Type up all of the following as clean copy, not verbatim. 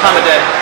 Time of day.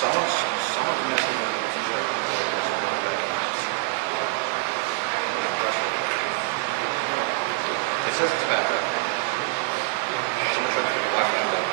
Someone's messing with the ship. It says it's back up. Someone tried to put the Wi-Fi back.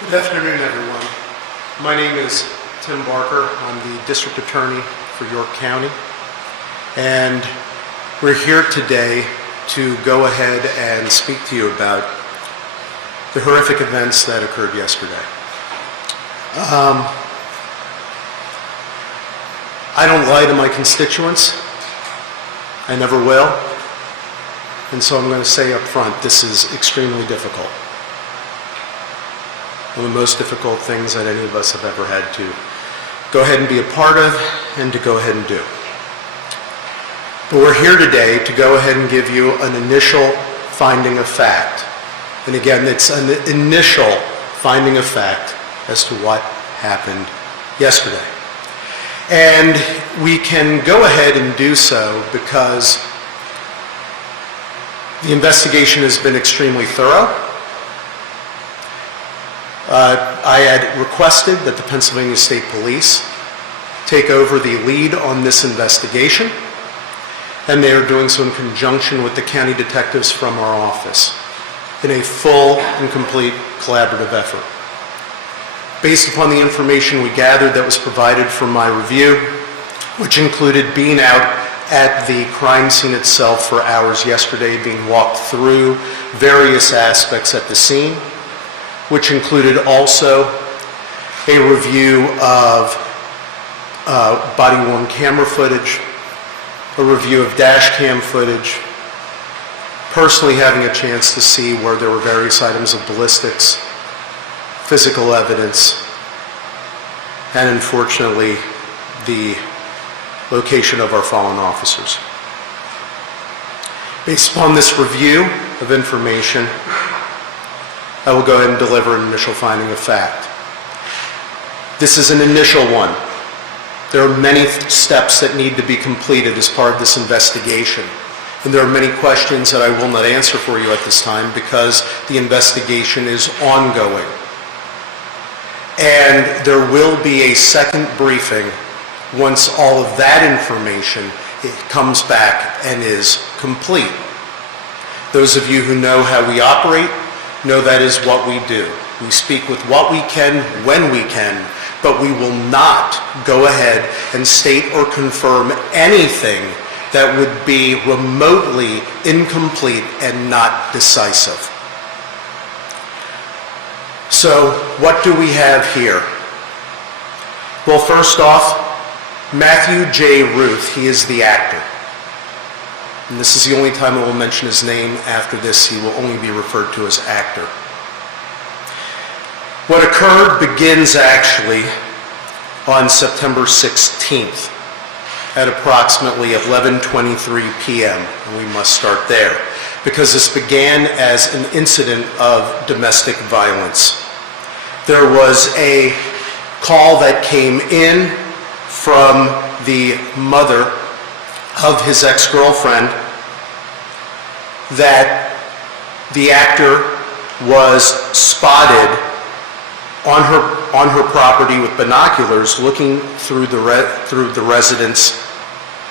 Good afternoon, everyone. My name is Tim Barker. I'm the District Attorney for York County, and we're here today to go ahead and speak to you about the horrific events that occurred yesterday. I don't lie to my constituents. I never will. And so I'm going to say up front, this is extremely difficult. One of the most difficult things that any of us have ever had to go ahead and be a part of and to go ahead and do. But we're here today to go ahead and give you an initial finding of fact. And again, it's an initial finding of fact as to what happened yesterday. And we can go ahead and do so because the investigation has been extremely thorough. I had requested that the Pennsylvania State Police take over the lead on this investigation, and they are doing so in conjunction with the county detectives from our office in a full and complete collaborative effort. Based upon the information we gathered that was provided from my review, which included being out at the crime scene itself for hours yesterday, being walked through various aspects at the scene, which included also a review of body-worn camera footage, a review of dash cam footage, personally having a chance to see where there were various items of ballistics, physical evidence, and unfortunately the location of our fallen officers. Based upon this review of information, I will go ahead and deliver an initial finding of fact. This is an initial one. There are many steps that need to be completed as part of this investigation. And there are many questions that I will not answer for you at this time because the investigation is ongoing. And there will be a second briefing once all of that information comes back and is complete. Those of you who know how we operate know that is what we do. We speak with what we can, when we can, but we will not go ahead and state or confirm anything that would be remotely incomplete and not decisive. So, what do we have here? Well, first off, Matthew J. Ruth, he is the actor. And this is the only time I will mention his name. After this, he will only be referred to as actor. What occurred begins actually on September 16th at approximately 11:23 p.m. And we must start there because this began as an incident of domestic violence. There was a call that came in from the mother of his ex-girlfriend that the actor was spotted on her property with binoculars looking through the residence,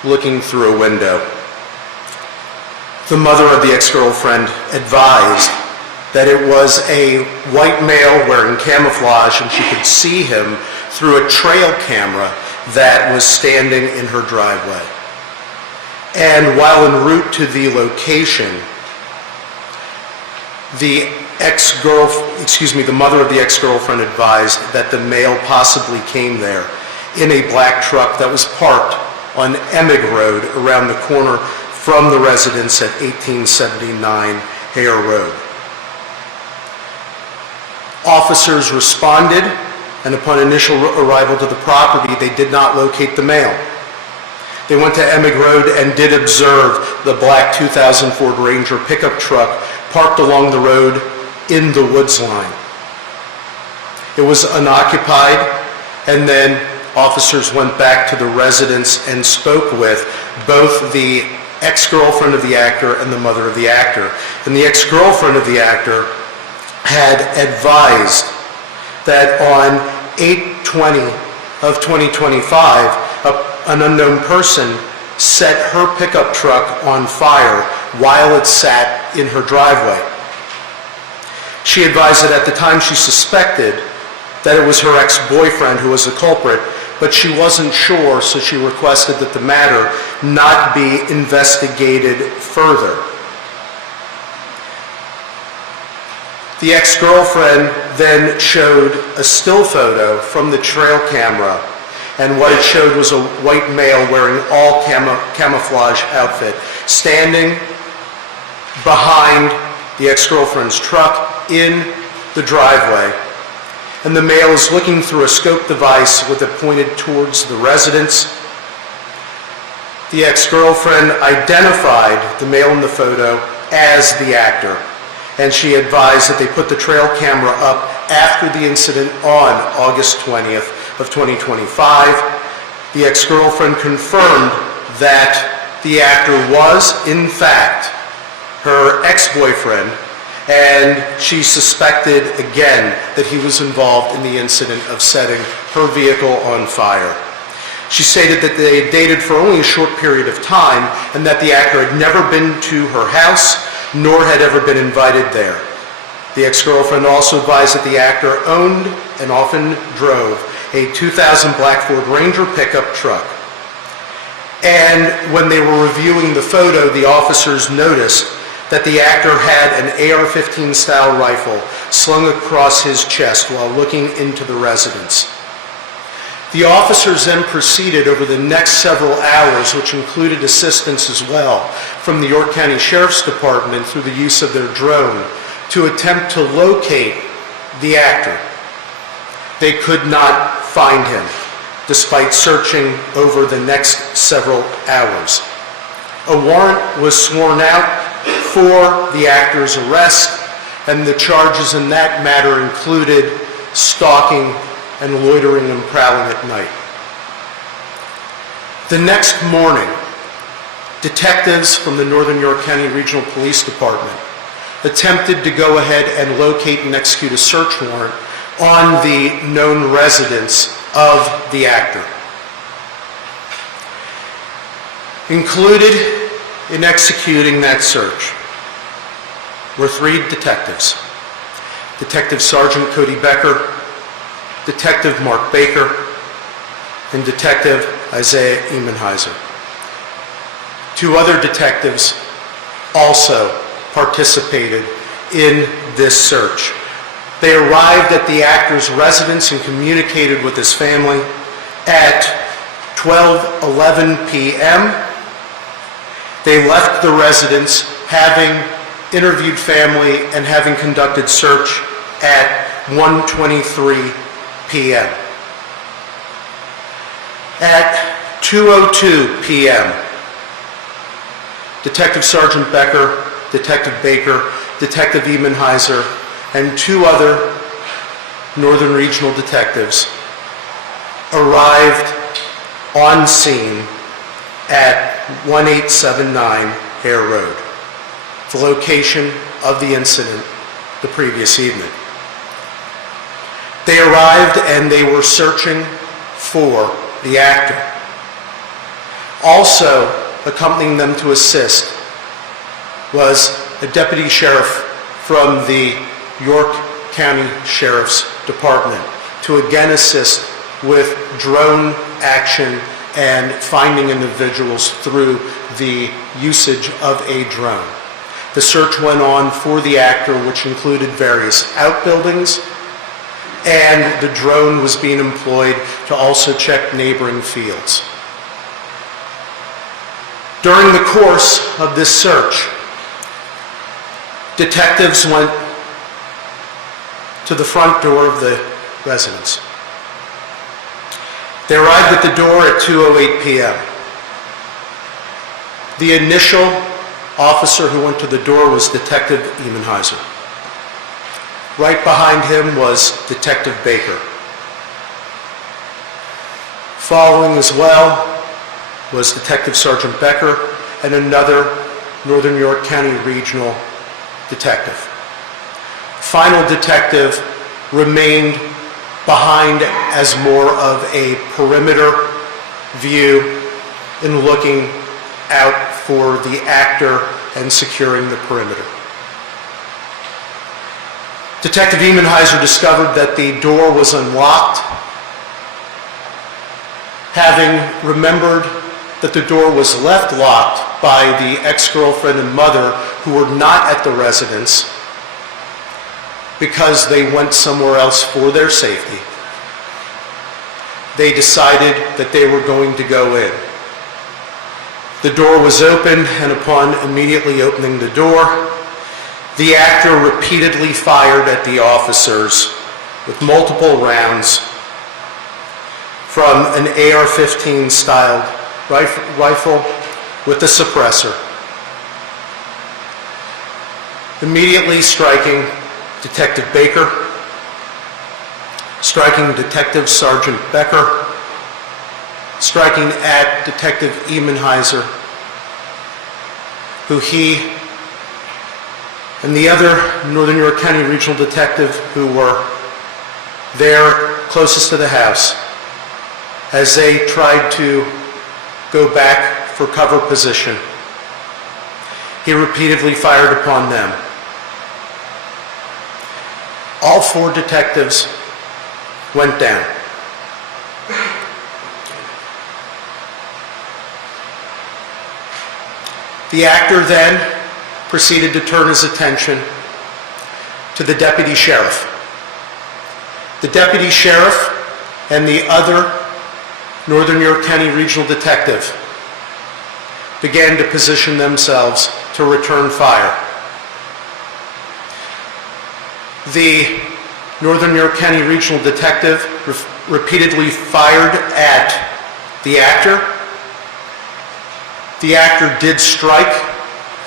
looking through a window. The mother of the ex-girlfriend advised that it was a white male wearing camouflage and she could see him through a trail camera that was standing in her driveway. And while en route to the location, the mother of the ex-girlfriend advised that the male possibly came there in a black truck that was parked on Emig Road around the corner from the residence at 1879 Hare Road. Officers responded, and upon initial arrival to the property, they did not locate the male. They went to Emig Road and did observe the black 2000 Ford Ranger pickup truck parked along the road in the woods line. It was unoccupied, and then officers went back to the residence and spoke with both the ex-girlfriend of the actor and the mother of the actor. And the ex-girlfriend of the actor had advised that on 8/20 of 2025, an unknown person set her pickup truck on fire while it sat in her driveway. She advised that at the time she suspected that it was her ex-boyfriend who was the culprit, but she wasn't sure, so she requested that the matter not be investigated further. The ex-girlfriend then showed a still photo from the trail camera, and what it showed was a white male wearing all camouflage outfit, standing behind the ex-girlfriend's truck in the driveway. And the male is looking through a scope device with it pointed towards the residence. The ex-girlfriend identified the male in the photo as the actor, and she advised that they put the trail camera up after the incident on August 20th of 2025. The ex-girlfriend confirmed that the actor was, in fact, her ex-boyfriend, and she suspected again that he was involved in the incident of setting her vehicle on fire. She stated that they had dated for only a short period of time and that the actor had never been to her house nor had ever been invited there. The ex-girlfriend also advised that the actor owned and often drove a 2000 black Ford Ranger pickup truck. And when they were reviewing the photo, the officers noticed that the actor had an AR-15 style rifle slung across his chest while looking into the residence. The officers then proceeded over the next several hours, which included assistance as well from the York County Sheriff's Department through the use of their drone, to attempt to locate the actor. They could not find him, despite searching over the next several hours. A warrant was sworn out for the actor's arrest, and the charges in that matter included stalking and loitering and prowling at night. The next morning, detectives from the Northern York County Regional Police Department attempted to go ahead and locate and execute a search warrant on the known residence of the actor. Included in executing that search were 3 detectives: Detective Sergeant Cody Becker, Detective Mark Baker, and Detective Isaiah Emenheiser. 2 other detectives also participated in this search. They arrived at the actor's residence and communicated with his family at 12:11 p.m. They left the residence, having interviewed family and having conducted search at 1:23 p.m. At 2:02 p.m., Detective Sergeant Becker, Detective Baker, Detective Emenheiser, and 2 other Northern Regional detectives arrived on scene at 1879 Hare Road, the location of the incident the previous evening. They arrived and they were searching for the actor. Also accompanying them to assist was a deputy sheriff from the York County Sheriff's Department to again assist with drone action and finding individuals through the usage of a drone. The search went on for the actor, which included various outbuildings, and the drone was being employed to also check neighboring fields. During the course of this search, detectives went to the front door of the residence. They arrived at the door at 2:08 p.m. The initial officer who went to the door was Detective Emenheiser. Right behind him was Detective Baker. Following as well was Detective Sergeant Becker and another Northern York County Regional detective. Final detective remained behind as more of a perimeter view in looking out for the actor and securing the perimeter. Detective Emenheiser discovered that the door was unlocked. Having remembered that the door was left locked by the ex-girlfriend and mother who were not at the residence because they went somewhere else for their safety, they decided that they were going to go in. The door was open, and upon immediately opening the door, the actor repeatedly fired at the officers with multiple rounds from an AR-15 styled rifle with a suppressor, immediately striking Detective Baker, striking Detective Sergeant Becker, striking at Detective Emenheiser, who he and the other Northern York County Regional Detective who were there closest to the house, as they tried to go back for cover position. He repeatedly fired upon them. All 4 detectives went down. The actor then proceeded to turn his attention to the deputy sheriff. The deputy sheriff and the other Northern York County Regional Detective began to position themselves to return fire. The Northern York County Regional Detective repeatedly fired at the actor. The actor did strike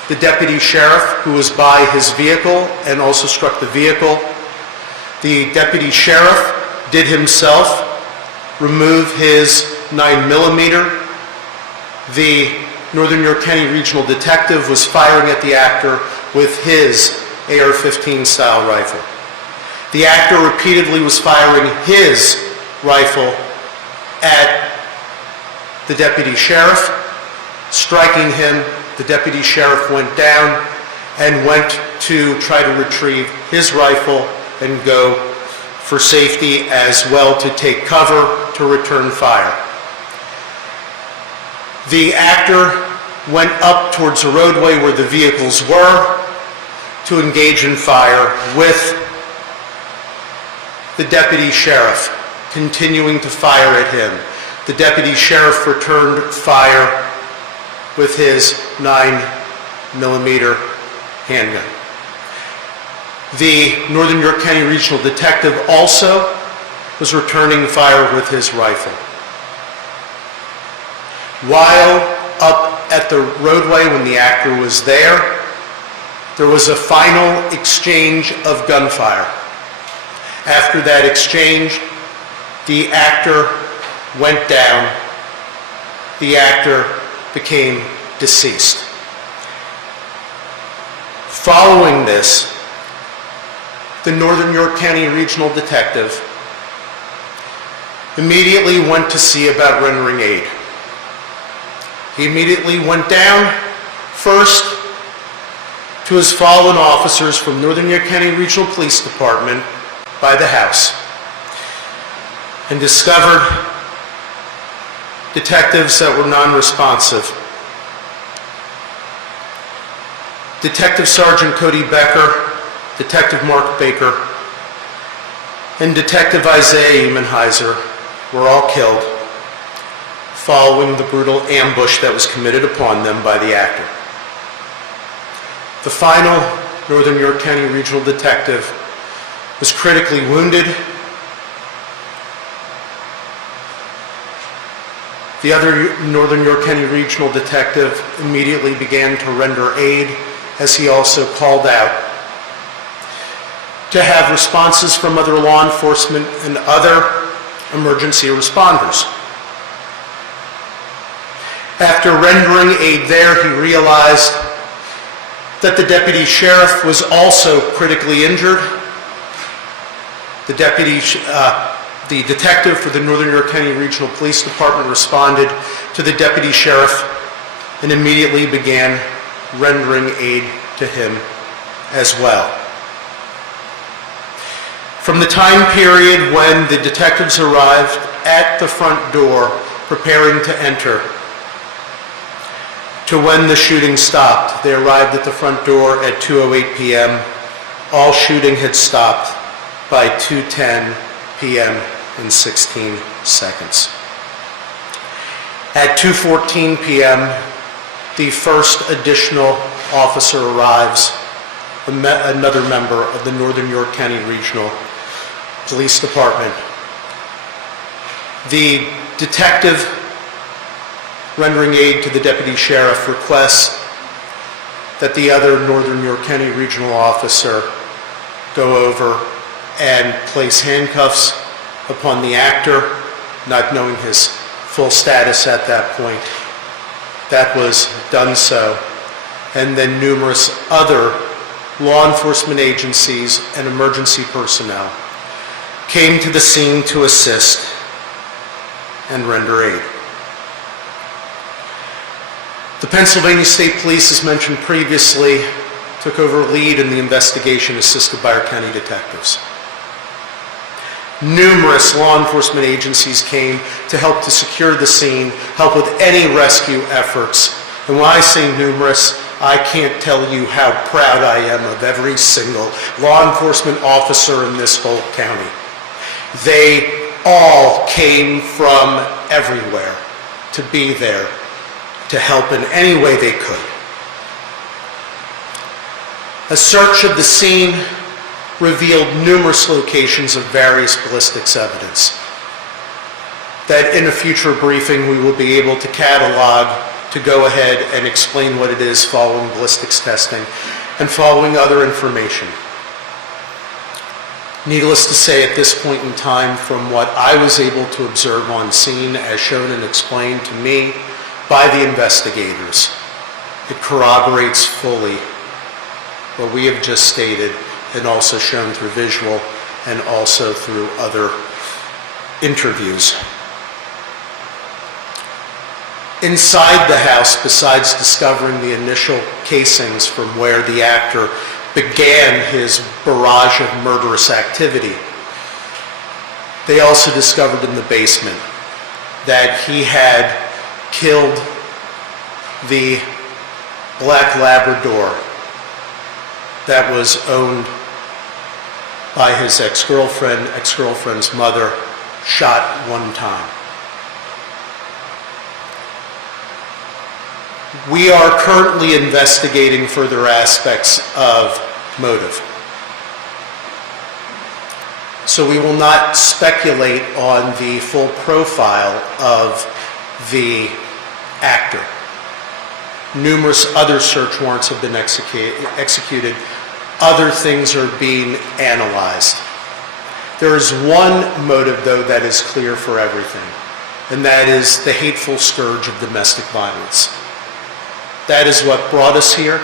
the deputy sheriff, who was by his vehicle, and also struck the vehicle. The deputy sheriff did himself remove his 9mm. The Northern York County Regional Detective was firing at the actor with his AR-15 style rifle. The actor repeatedly was firing his rifle at the deputy sheriff, striking him. The deputy sheriff went down and went to try to retrieve his rifle and go for safety as well, to take cover to return fire. The actor went up towards the roadway where the vehicles were to engage in fire with the deputy sheriff continuing to fire at him. The deputy sheriff returned fire with his 9mm handgun. The Northern York County Regional Detective also was returning fire with his rifle. While up at the roadway, when the actor was there was a final exchange of gunfire. After that exchange, the actor went down. The actor became deceased. Following this, the Northern York County Regional Detective immediately went to see about rendering aid. He immediately went down first to his fallen officers from Northern York County Regional Police Department by the house and discovered detectives that were non-responsive. Detective Sergeant Cody Becker, Detective Mark Baker, and Detective Isaiah Emenheiser were all killed following the brutal ambush that was committed upon them by the actor. The final Northern York County Regional Detective was critically wounded. The other Northern York County Regional Detective immediately began to render aid, as he also called out to have responses from other law enforcement and other emergency responders. After rendering aid there, he realized that the deputy sheriff was also critically injured. The detective for the Northern York County Regional Police Department responded to the deputy sheriff and immediately began rendering aid to him as well. From the time period when the detectives arrived at the front door preparing to enter to when the shooting stopped, they arrived at the front door at 2:08 p.m. All shooting had stopped by 2:10 p.m. and 16 seconds. At 2:14 p.m., the first additional officer arrives, another member of the Northern York County Regional Police Department. The detective rendering aid to the deputy sheriff requests that the other Northern York County Regional officer go over and place handcuffs upon the actor, not knowing his full status at that point. That was done so. And then numerous other law enforcement agencies and emergency personnel came to the scene to assist and render aid. The Pennsylvania State Police, as mentioned previously, took over lead in the investigation assisted by our county detectives. Numerous law enforcement agencies came to help to secure the scene, help with any rescue efforts. And when I say numerous, I can't tell you how proud I am of every single law enforcement officer in this whole county. They all came from everywhere to be there to help in any way they could. A search of the scene revealed numerous locations of various ballistics evidence that in a future briefing we will be able to catalog to go ahead and explain what it is following ballistics testing and following other information. Needless to say, at this point in time, from what I was able to observe on scene as shown and explained to me by the investigators, it corroborates fully what we have just stated and also shown through visual and also through other interviews. Inside the house, besides discovering the initial casings from where the actor began his barrage of murderous activity, they also discovered in the basement that he had killed the black Labrador that was owned by his ex-girlfriend's mother, shot one time. We are currently investigating further aspects of motive. So we will not speculate on the full profile of the actor. Numerous other search warrants have been executed. Other things are being analyzed. There is one motive, though, that is clear for everything, and that is the hateful scourge of domestic violence. That is what brought us here.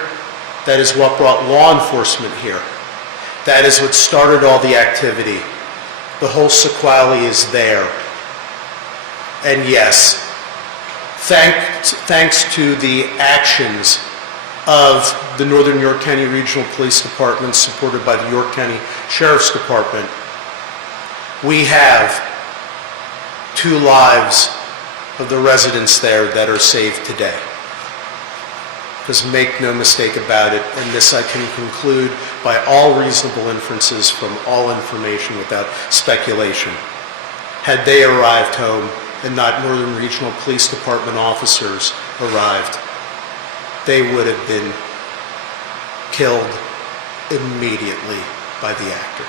That is what brought law enforcement here. That is what started all the activity. The whole sequelae is there. And yes, thanks to the actions of the Northern York County Regional Police Department, supported by the York County Sheriff's Department, we have 2 lives of the residents there that are saved today. Because make no mistake about it, and this I can conclude by all reasonable inferences from all information without speculation. Had they arrived home and not Northern Regional Police Department officers arrived, they would have been killed immediately by the actor.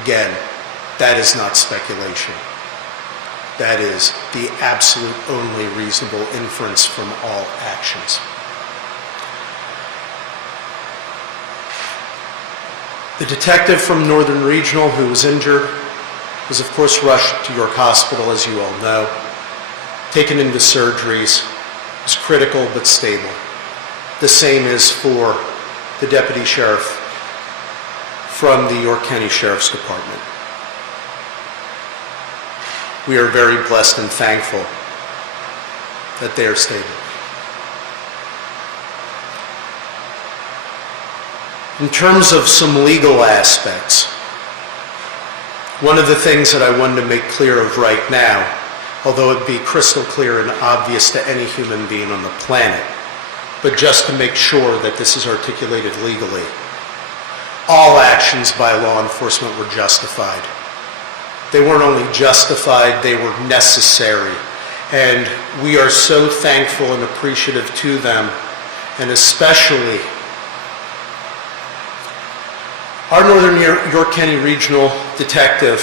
Again, that is not speculation. That is the absolute only reasonable inference from all actions. The detective from Northern Regional who was injured was of course rushed to York Hospital, as you all know, taken into surgeries, was critical but stable. The same is for the deputy sheriff from the York County Sheriff's Department. We are very blessed and thankful that they are stable. In terms of some legal aspects, One of the things that I wanted to make clear of right now, although it be crystal clear and obvious to any human being on the planet, but just to make sure that this is articulated legally, all actions by law enforcement were justified. They weren't only justified, they were necessary. And we are so thankful and appreciative to them, and especially our Northern York County Regional Detective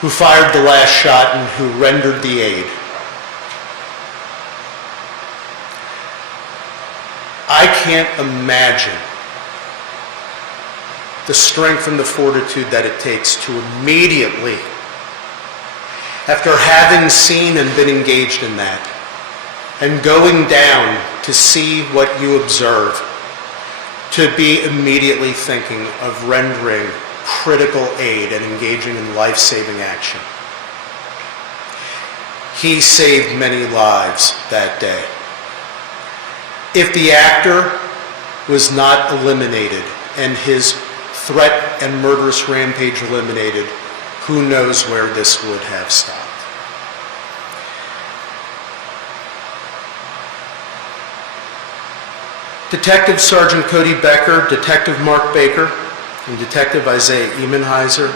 who fired the last shot and who rendered the aid. I can't imagine the strength and the fortitude that it takes to immediately, after having seen and been engaged in that, and going down to see what you observe, to be immediately thinking of rendering critical aid and engaging in life-saving action. He saved many lives that day. If the actor was not eliminated and his threat and murderous rampage eliminated, who knows where this would have stopped. Detective Sergeant Cody Becker, Detective Mark Baker, and Detective Isaiah Emenheiser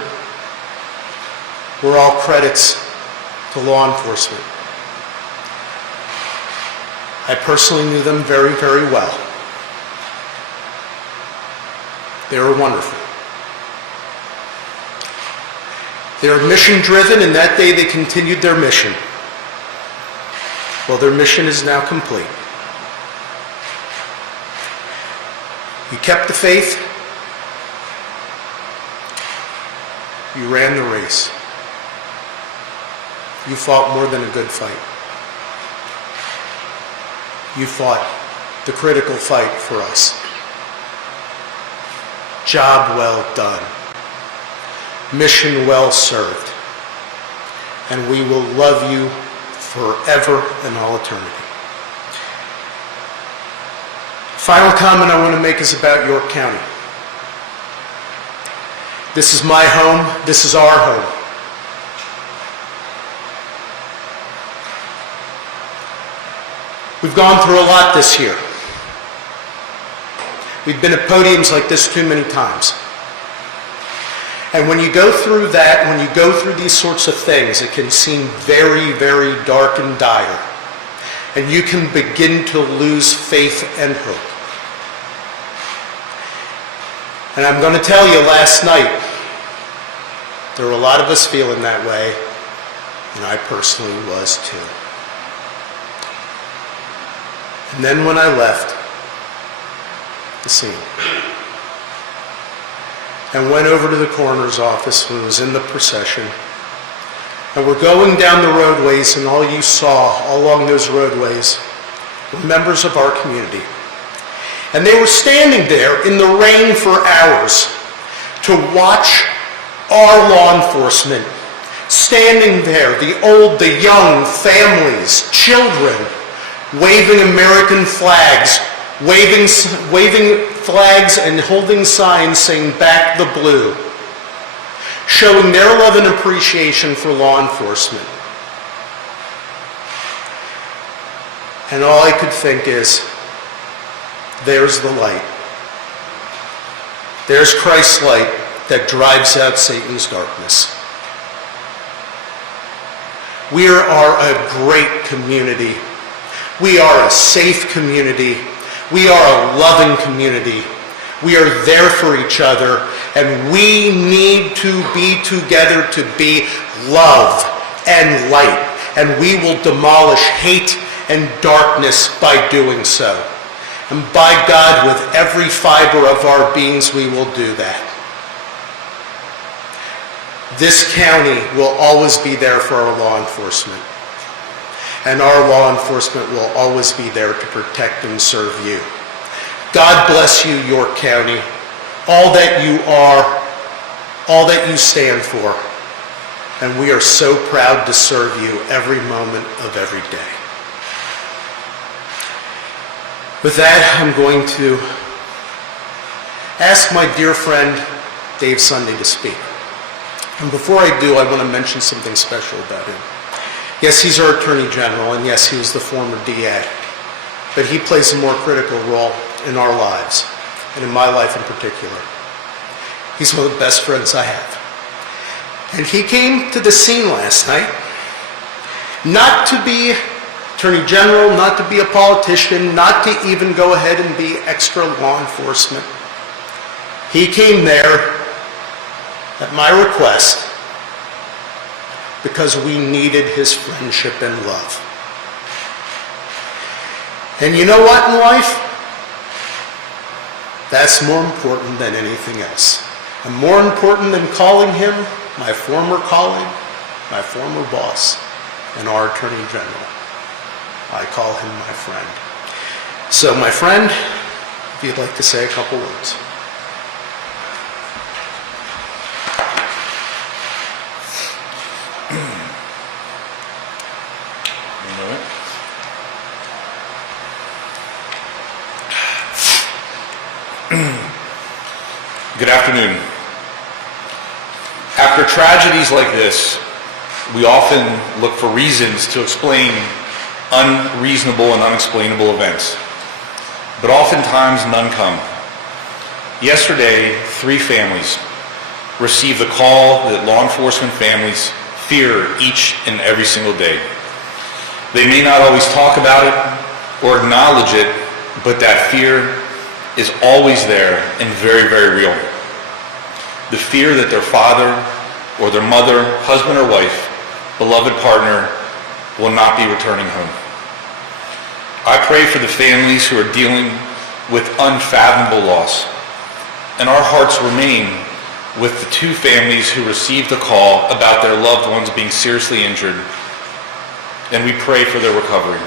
were all credits to law enforcement. I personally knew them very, very well. They were wonderful. They were mission-driven, and that day they continued their mission. Well, their mission is now complete. You kept the faith. You ran the race. You fought more than a good fight. You fought the critical fight for us. Job well done. Mission well served. And we will love you forever and all eternity. Final comment I want to make is about York County. This is my home. This is our home. We've gone through a lot this year. We've been at podiums like this too many times. And when you go through that, when you go through these sorts of things, it can seem very, very dark and dire. And you can begin to lose faith and hope. And I'm going to tell you, last night, there were a lot of us feeling that way, and I personally was too. And then when I left the scene and went over to the coroner's office when it was in the procession, and we're going down the roadways, and all you saw all along those roadways were members of our community. And they were standing there in the rain for hours to watch our law enforcement, standing there, the old, the young, families, children, waving American flags, waving flags and holding signs saying "Back the Blue," showing their love and appreciation for law enforcement. And all I could think is, there's the light. There's Christ's light that drives out Satan's darkness. We are a great community. We are a safe community. We are a loving community. We are there for each other, and we need to be together to be love and light, and we will demolish hate and darkness by doing so. And by God, with every fiber of our beings, we will do that. This county will always be there for our law enforcement. And our law enforcement will always be there to protect and serve you. God bless you, York County, all that you are, all that you stand for. And we are so proud to serve you every moment of every day. With that, I'm going to ask my dear friend Dave Sunday to speak. And before I do, I want to mention something special about him. Yes, he's our Attorney General, and yes, he was the former DA. But he plays a more critical role in our lives, and in my life in particular. He's one of the best friends I have. And he came to the scene last night, not to be Attorney General, not to be a politician, not to even go ahead and be extra law enforcement. He came there at my request because we needed his friendship and love. And you know what in life? That's more important than anything else. And more important than calling him my former colleague, my former boss, and our Attorney General. I call him my friend. So, my friend, if you'd like to say a couple words. Good afternoon. After tragedies like this, we often look for reasons to explain unreasonable and unexplainable events. But oftentimes none come. Yesterday, 3 families received the call that law enforcement families fear each and every single day. They may not always talk about it or acknowledge it, but that fear is always there and very, very real. The fear that their father or their mother, husband or wife, beloved partner will not be returning home. I pray for the families who are dealing with unfathomable loss, and our hearts remain with the 2 families who received a call about their loved ones being seriously injured, and we pray for their recovery.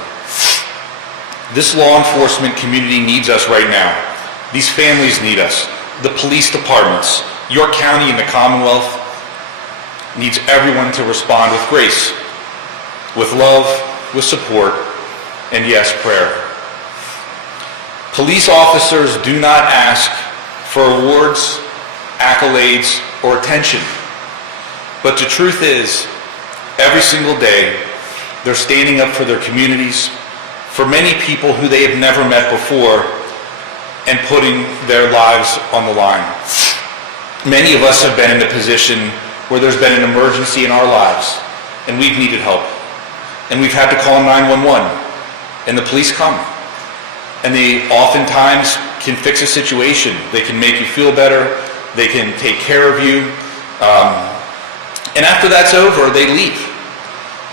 This law enforcement community needs us right now. These families need us. The police departments, York County and the Commonwealth needs everyone to respond with grace, with love, with support, and yes, prayer. Police officers do not ask for awards, accolades, or attention. But the truth is, every single day, they're standing up for their communities, for many people who they have never met before, and putting their lives on the line. Many of us have been in a position where there's been an emergency in our lives, and we've needed help. And we've had to call 911, and the police come. And they oftentimes can fix a situation. They can make you feel better. They can take care of you. And after that's over, they leave.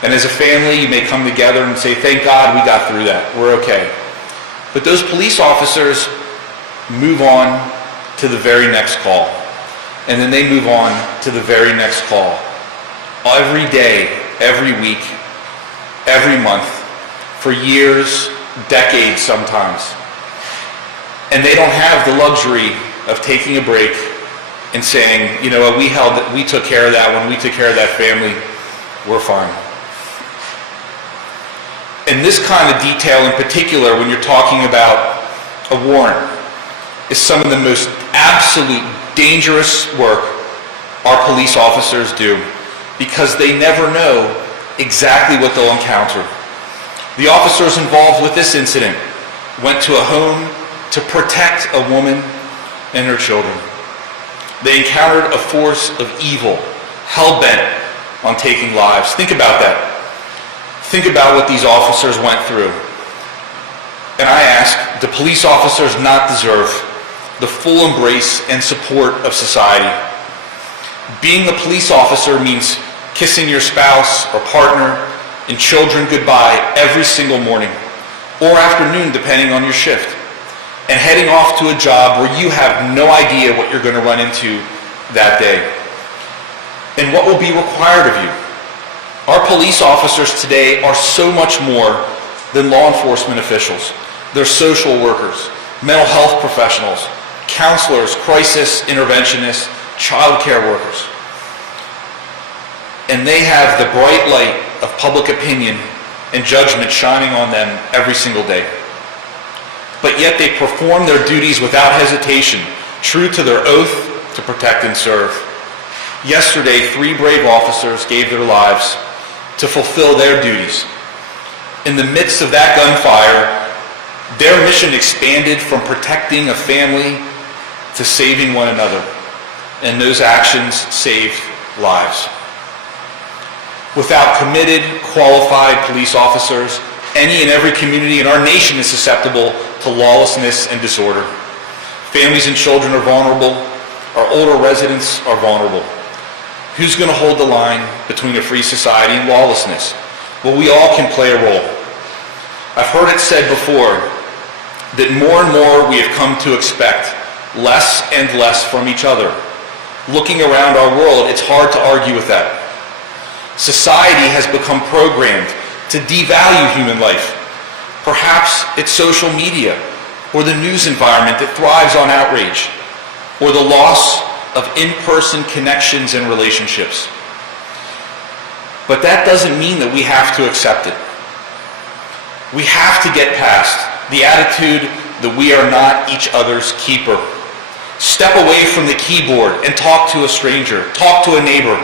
And as a family, you may come together and say, thank God we got through that. We're okay. But those police officers move on to the very next call. And then they move on to the very next call. Every day, every week, every month, for years, decades sometimes. And they don't have the luxury of taking a break and saying, you know what, we took care of that one, we took care of that family, we're fine. And this kind of detail in particular, when you're talking about a warrant, is some of the most absolute dangerous work our police officers do, because they never know exactly what they'll encounter. The officers involved with this incident went to a home to protect a woman and her children. They encountered a force of evil, hell-bent on taking lives. Think about that. Think about what these officers went through. And I ask, do police officers not deserve the full embrace and support of society? Being a police officer means kissing your spouse or partner and children goodbye every single morning or afternoon, depending on your shift, and heading off to a job where you have no idea what you're going to run into that day and what will be required of you. Our police officers today are so much more than law enforcement officials. They're social workers, mental health professionals, counselors, crisis interventionists, child care workers. And they have the bright light of public opinion and judgment shining on them every single day. But yet they perform their duties without hesitation, true to their oath to protect and serve. Yesterday, 3 brave officers gave their lives to fulfill their duties. In the midst of that gunfire, their mission expanded from protecting a family to saving one another, and those actions saved lives. Without committed, qualified police officers, any and every community in our nation is susceptible to lawlessness and disorder. Families and children are vulnerable. Our older residents are vulnerable. Who's going to hold the line between a free society and lawlessness? Well, we all can play a role. I've heard it said before that more and more we have come to expect less and less from each other. Looking around our world, it's hard to argue with that. Society has become programmed to devalue human life. Perhaps it's social media or the news environment that thrives on outrage, or the loss of in-person connections and relationships. But that doesn't mean that we have to accept it. We have to get past the attitude that we are not each other's keeper. Step away from the keyboard and talk to a stranger, talk to a neighbor.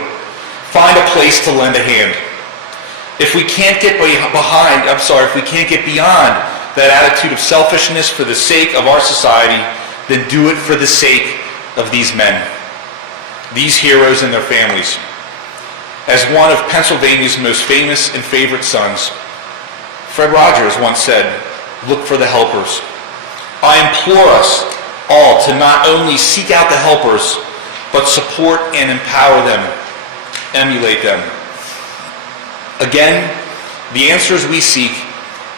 Find a place to lend a hand. If we can't get beyond that attitude of selfishness for the sake of our society, then do it for the sake of these men, these heroes and their families. As one of Pennsylvania's most famous and favorite sons, Fred Rogers once said, "Look for the helpers." I implore us all to not only seek out the helpers, but support and empower them, emulate them. Again, the answers we seek,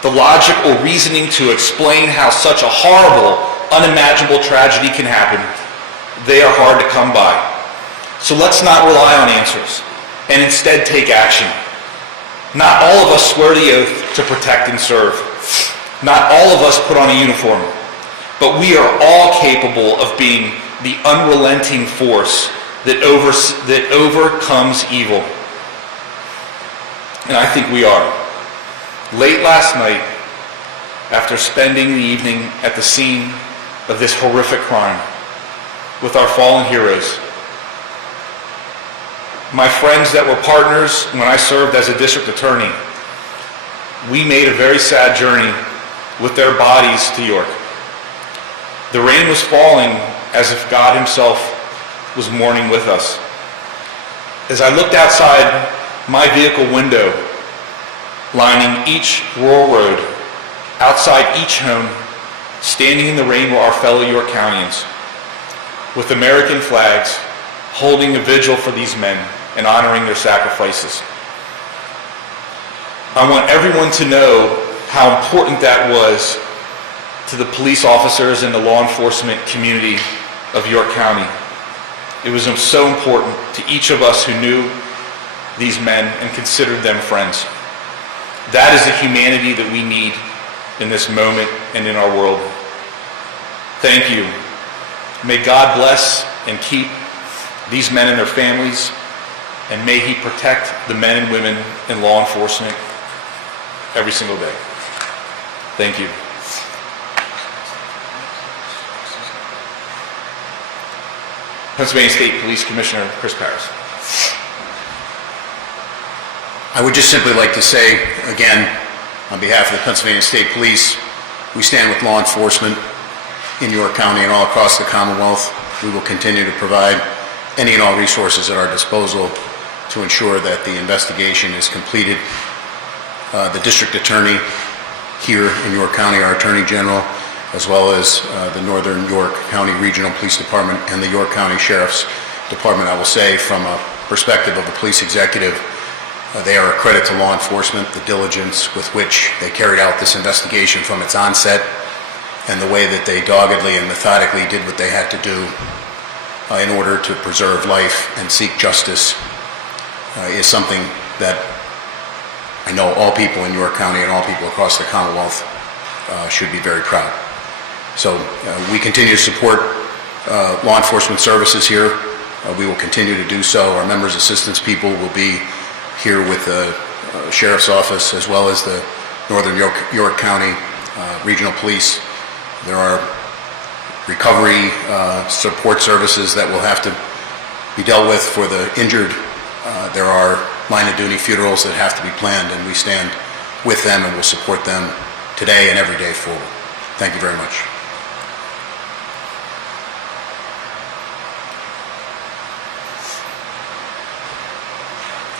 the logic or reasoning to explain how such a horrible, unimaginable tragedy can happen, they are hard to come by. So let's not rely on answers, and instead take action. Not all of us swear the oath to protect and serve. Not all of us put on a uniform, but we are all capable of being the unrelenting force that overcomes evil. And I think we are. Late last night, after spending the evening at the scene of this horrific crime with our fallen heroes, my friends that were partners when I served as a district attorney, we made a very sad journey with their bodies to York. The rain was falling as if God himself was mourning with us. As I looked outside my vehicle window, lining each rural road, outside each home, standing in the rain were our fellow York Countyans, with American flags, holding a vigil for these men and honoring their sacrifices. I want everyone to know how important that was to the police officers and the law enforcement community of York County. It was so important to each of us who knew these men and considered them friends. That is the humanity that we need in this moment and in our world. Thank you. May God bless and keep these men and their families, and may he protect the men and women in law enforcement every single day. Thank you. Pennsylvania State Police Commissioner Chris Paris. I would just simply like to say, again, on behalf of the Pennsylvania State Police, we stand with law enforcement in York County and all across the Commonwealth. We will continue to provide any and all resources at our disposal to ensure that the investigation is completed. The district attorney here in York County, our Attorney General, as well as the Northern York County Regional Police Department and the York County Sheriff's Department, I will say from a perspective of the police executive, they are a credit to law enforcement, the diligence with which they carried out this investigation from its onset, and the way that they doggedly and methodically did what they had to do in order to preserve life and seek justice is something that I know all people in York County and all people across the Commonwealth should be very proud. So we continue to support law enforcement services here. We will continue to do so. Our members' assistance people will be here with the Sheriff's Office as well as the Northern York County Regional Police. There are recovery support services that will have to be dealt with. For the injured, there are line-of-duty funerals that have to be planned, and we stand with them and will support them today and every day forward. Thank you very much.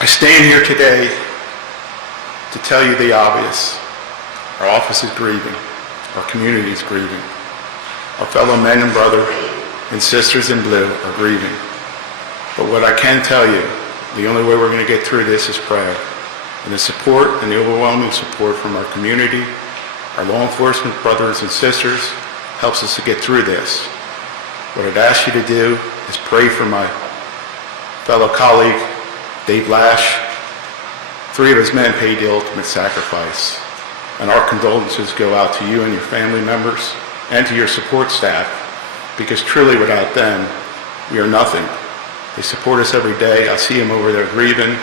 I stand here today to tell you the obvious. Our office is grieving. Our community is grieving. Our fellow men and brothers and sisters in blue are grieving. But what I can tell you, the only way we're going to get through this is prayer. And the support and the overwhelming support from our community, our law enforcement brothers and sisters, helps us to get through this. What I'd ask you to do is pray for my fellow colleague, Dave Lash. 3 of his men paid the ultimate sacrifice. And our condolences go out to you and your family members and to your support staff, because truly without them, we are nothing. They support us every day. I see them over there grieving.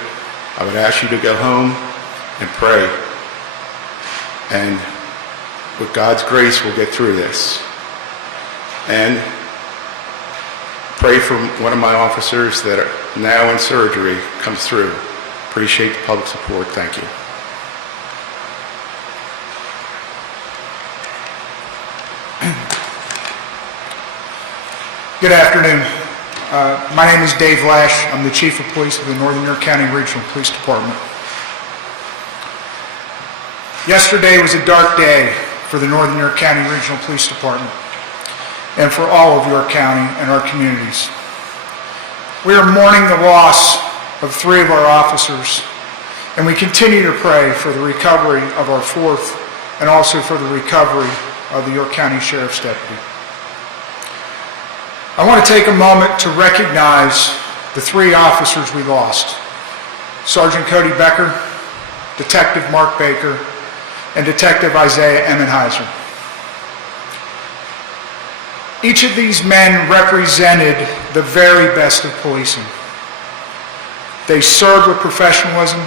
I would ask you to go home and pray. And with God's grace, we'll get through this. And pray for one of my officers that are now in surgery comes through. Appreciate the public support. Thank you. Good afternoon. My name is Dave Lash. I'm the Chief of Police of the Northern York County Regional Police Department. Yesterday was a dark day for the Northern York County Regional Police Department and for all of York County and our communities. We are mourning the loss of 3 of our officers, and we continue to pray for the recovery of our 4th and also for the recovery of the York County Sheriff's Deputy. I want to take a moment to recognize the 3 officers we lost: Sergeant Cody Becker, Detective Mark Baker, and Detective Isaiah Emmenheiser. Each of these men represented the very best of policing. They served with professionalism,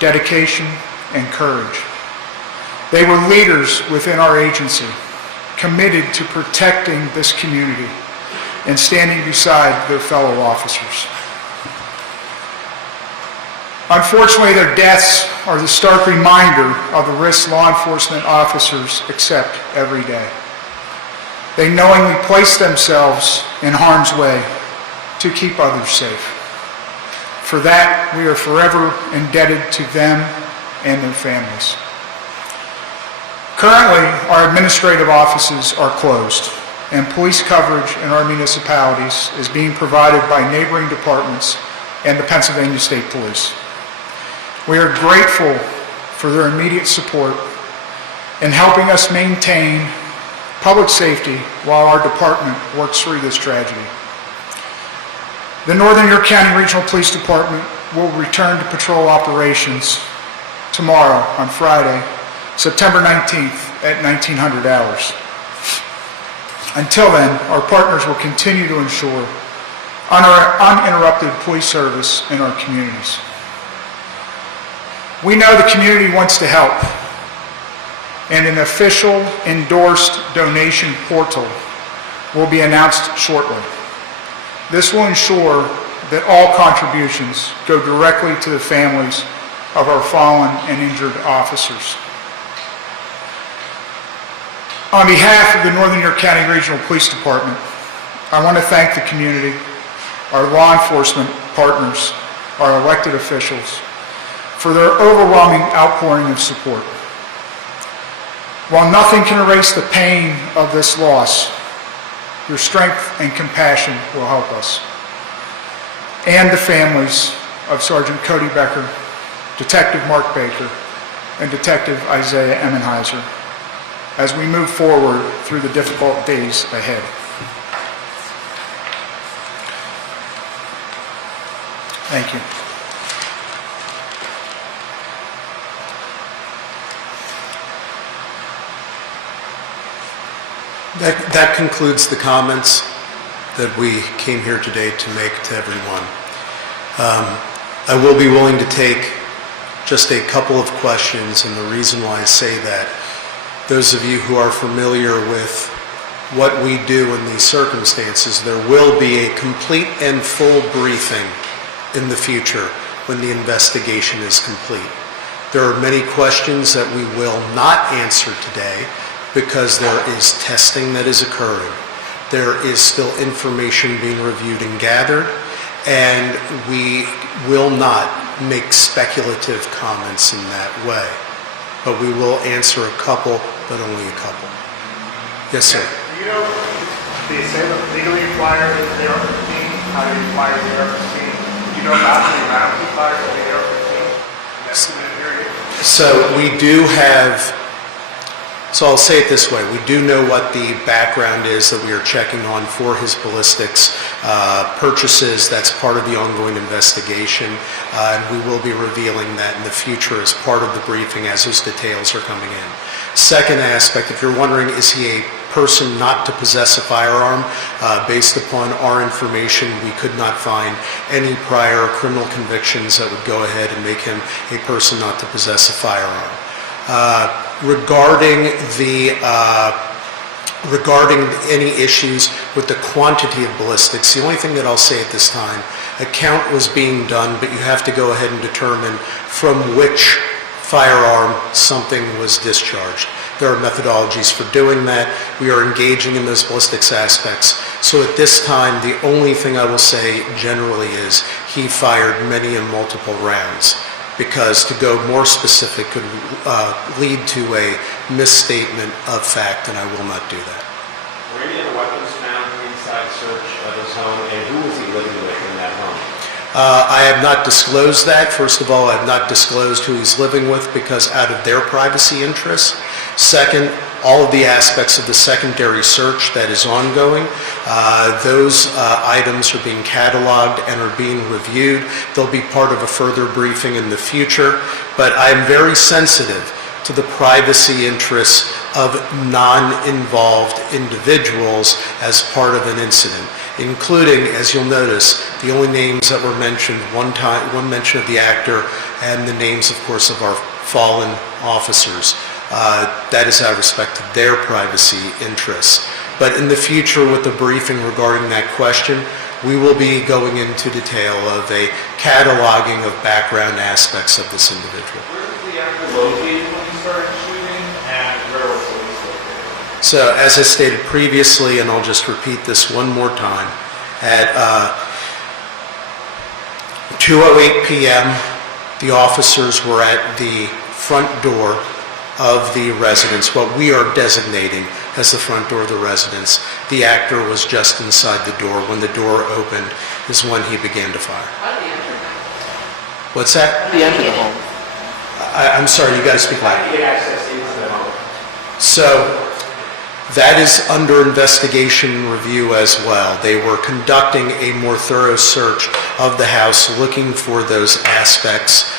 dedication, and courage. They were leaders within our agency, committed to protecting this community and standing beside their fellow officers. Unfortunately, their deaths are the stark reminder of the risks law enforcement officers accept every day. They knowingly place themselves in harm's way to keep others safe. For that, we are forever indebted to them and their families. Currently, our administrative offices are closed, and police coverage in our municipalities is being provided by neighboring departments and the Pennsylvania State Police. We are grateful for their immediate support in helping us maintain public safety while our department works through this tragedy. The Northern York County Regional Police Department will return to patrol operations tomorrow on Friday, September 19th at 1900 hours. Until then, our partners will continue to ensure uninterrupted police service in our communities. We know the community wants to help, and an official endorsed donation portal will be announced shortly. This will ensure that all contributions go directly to the families of our fallen and injured officers. On behalf of the Northern York County Regional Police Department, I want to thank the community, our law enforcement partners, our elected officials, for their overwhelming outpouring of support. While nothing can erase the pain of this loss, your strength and compassion will help us, and the families of Sergeant Cody Becker, Detective Mark Baker, and Detective Isaiah Emmenheiser, as we move forward through the difficult days ahead. Thank you. That concludes the comments that we came here today to make to everyone. I will be willing to take just a couple of questions, and the reason why I say that, those of you who are familiar with what we do in these circumstances. There will be a complete and full briefing in the future when the investigation is complete. There are many questions that we will not answer today because there is testing that is occurring. There is still information being reviewed and gathered, and we will not make speculative comments in that way. But we will answer a couple, but only a couple. Yes, sir. Do you know the assailant legally acquired the AR-15? How do you acquire the AR-15? Do you know about the amount he fires of the AR-15? An estimated period? So we do have, so I'll say it this way, we do know what the background is that we are checking on for his ballistics purchases. That's part of the ongoing investigation, and we will be revealing that in the future as part of the briefing as those details are coming in. Second aspect, if you're wondering, is he a person not to possess a firearm? Based upon our information, we could not find any prior criminal convictions that would go ahead and make him a person not to possess a firearm. Regarding any issues with the quantity of ballistics, the only thing that I'll say at this time, a count was being done, but you have to go ahead and determine from which firearm something was discharged. There are methodologies for doing that. We are engaging in those ballistics aspects. So at this time, the only thing I will say generally is he fired many and multiple rounds, because to go more specific could lead to a misstatement of fact, and I will not do that. Were any other weapons found inside search of his home, and who was he living with in that home? I have not disclosed that. First of all, I have not disclosed who he's living with because out of their privacy interests. Second, all of the aspects of the secondary search that is ongoing, those items are being cataloged and are being reviewed. They'll be part of a further briefing in the future, but I'm very sensitive to the privacy interests of non-involved individuals as part of an incident, including, as you'll notice, the only names that were mentioned, one mention of the actor, and the names, of course, of our fallen officers. That is out of respect to their privacy interests. But in the future, with the briefing regarding that question, we will be going into detail of a cataloging of background aspects of this individual. Where was the actor located when he started shooting, and where was police located? So, as I stated previously, and I'll just repeat this one more time, at 2:08 p.m., the officers were at the front door of the residence, what we are designating as the front door of the residence. The actor was just inside the door. When the door opened is when he began to fire. How did he enter? What's that? How did he enter the home? I'm sorry, you got to speak loud. How did he get access into the home? So, that is under investigation and review as well. They were conducting a more thorough search of the house, looking for those aspects.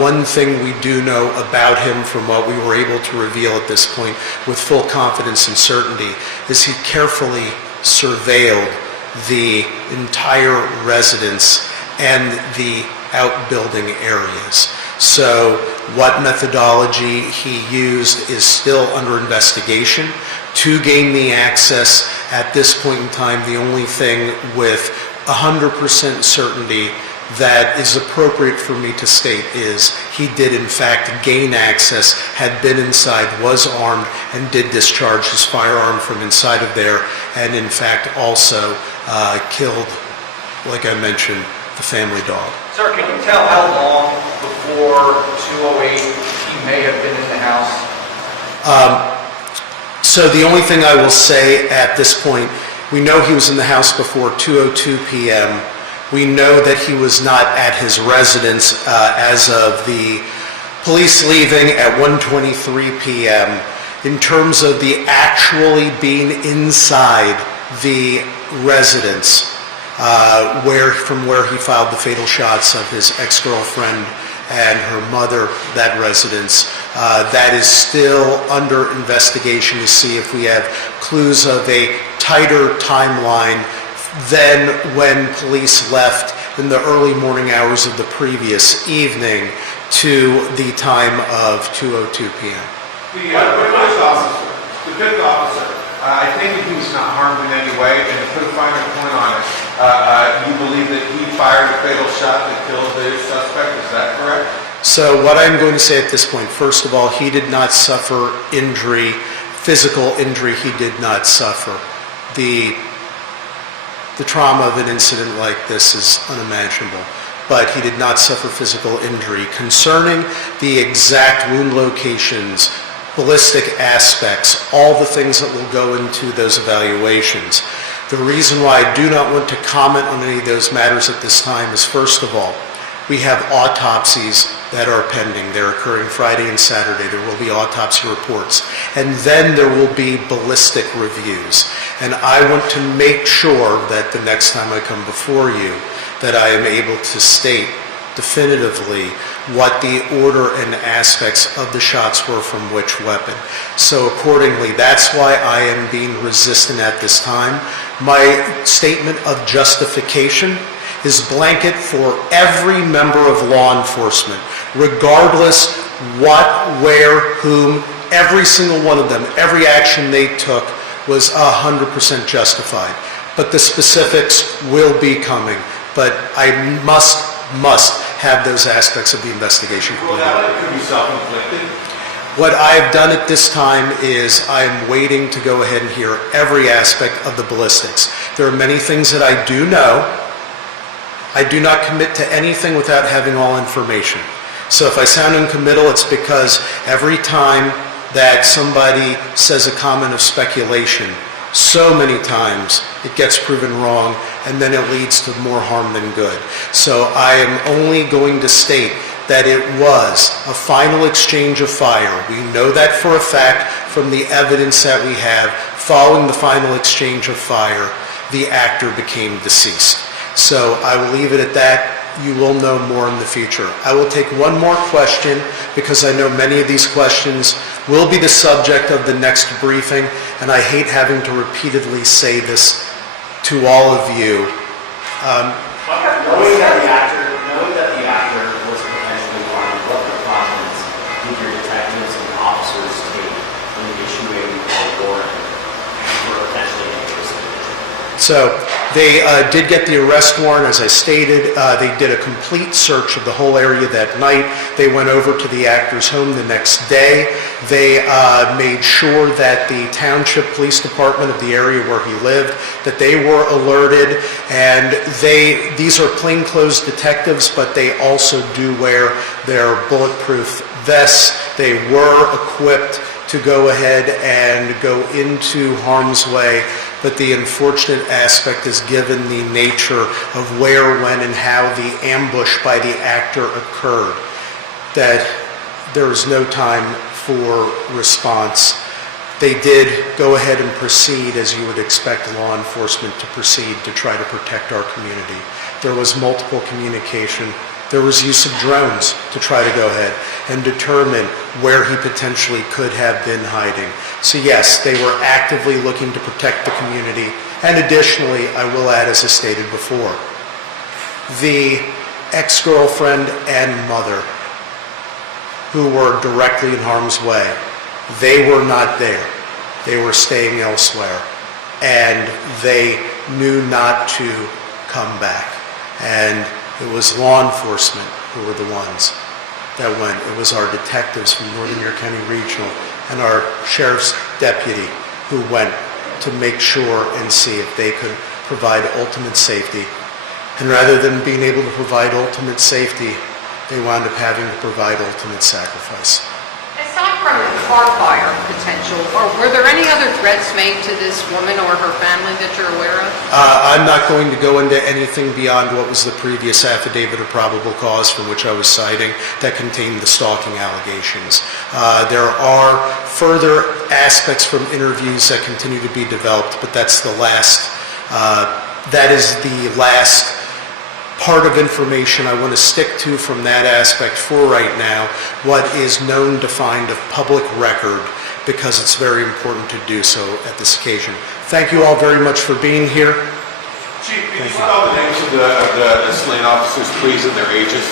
One thing we do know about him from what we were able to reveal at this point with full confidence and certainty is he carefully surveilled the entire residence and the outbuilding areas. So what methodology he used is still under investigation. To gain the access at this point in time, the only thing with 100% certainty that is appropriate for me to state is he did in fact gain access, had been inside, was armed, and did discharge his firearm from inside of there, and in fact also killed, like I mentioned, the family dog. Sir, can you tell how long before 2:08 he may have been in the house? So the only thing I will say at this point, we know he was in the house before 2:02 p.m. We know that he was not at his residence as of the police leaving at 1:23 p.m. In terms of the actually being inside the residence, from where he fired the fatal shots of his ex-girlfriend and her mother, that residence, that is still under investigation to see if we have clues of a tighter timeline than when police left in the early morning hours of the previous evening to the time of 2:02 p.m. The fifth officer, I think that he was not harmed in any way, and to put a finer point on it, you believe that he fired a fatal shot that killed the suspect, is that correct? So what I'm going to say at this point, first of all, he did not suffer injury, physical injury he did not suffer. The trauma of an incident like this is unimaginable, but he did not suffer physical injury. Concerning the exact wound locations, ballistic aspects, all the things that will go into those evaluations, the reason why I do not want to comment on any of those matters at this time is, first of all, we have autopsies that are pending. They're occurring Friday and Saturday. There will be autopsy reports. And then there will be ballistic reviews. And I want to make sure that the next time I come before you, that I am able to state definitively what the order and aspects of the shots were from which weapon. So accordingly, that's why I am being resistant at this time. My statement of justification is blanket for every member of law enforcement, regardless what, where, whom, every single one of them, every action they took was 100% justified. But the specifics will be coming. But I must have those aspects of the investigation completed. Well, that could be self-inflicted. What I have done at this time is I am waiting to go ahead and hear every aspect of the ballistics. There are many things that I do know. I do not commit to anything without having all information. So if I sound uncommittal, it's because every time that somebody says a comment of speculation, so many times it gets proven wrong, and then it leads to more harm than good. So I am only going to state that it was a final exchange of fire. We know that for a fact from the evidence that we have. Following the final exchange of fire, the actor became deceased. So I will leave it at that. You will know more in the future. I will take one more question because I know many of these questions will be the subject of the next briefing, and I hate having to repeatedly say this to all of you. Knowing that the actor was potentially armed, what precautions did your detectives and officers take when issuing a warrant for potentially dangerous individual? So they did get the arrest warrant, as I stated. They did a complete search of the whole area that night. They went over to the actor's home the next day. They made sure that the township police department of the area where he lived, that they were alerted. And these are plainclothes detectives, but they also do wear their bulletproof vests. They were equipped to go ahead and go into harm's way. But the unfortunate aspect is, given the nature of where, when, and how the ambush by the actor occurred, that there was no time for response. They did go ahead and proceed as you would expect law enforcement to proceed to try to protect our community. There was multiple communication. There was use of drones to try to go ahead and determine where he potentially could have been hiding. So yes, they were actively looking to protect the community. And additionally, I will add, as I stated before, the ex-girlfriend and mother who were directly in harm's way, they were not there. They were staying elsewhere. And they knew not to come back. And it was law enforcement who were the ones that went. It was our detectives from Northern York County Regional and our sheriff's deputy who went to make sure and see if they could provide ultimate safety. And rather than being able to provide ultimate safety, they wound up having to provide ultimate sacrifice. Aside from the car fire potential, were there any other threats made to this woman or her family that you're aware of? I'm not going to go into anything beyond what was the previous affidavit of probable cause from which I was citing that contained the stalking allegations. There are further aspects from interviews that continue to be developed, but that's the last, that is the last part of information I want to stick to from that aspect for right now, what is known, defined of public record, because it's very important to do so at this occasion. Thank you all very much for being here. Chief, could you spell the names of the slain officers, please, and their ages?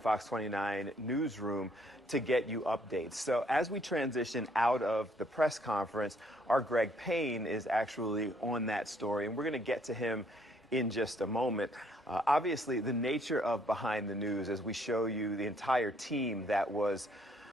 Fox 29 newsroom to get you updates. So as we transition out of the press conference, our Greg Payne is actually on that story, and we're going to get to him in just a moment. Obviously, the nature of Behind the News, as we show you the entire team that was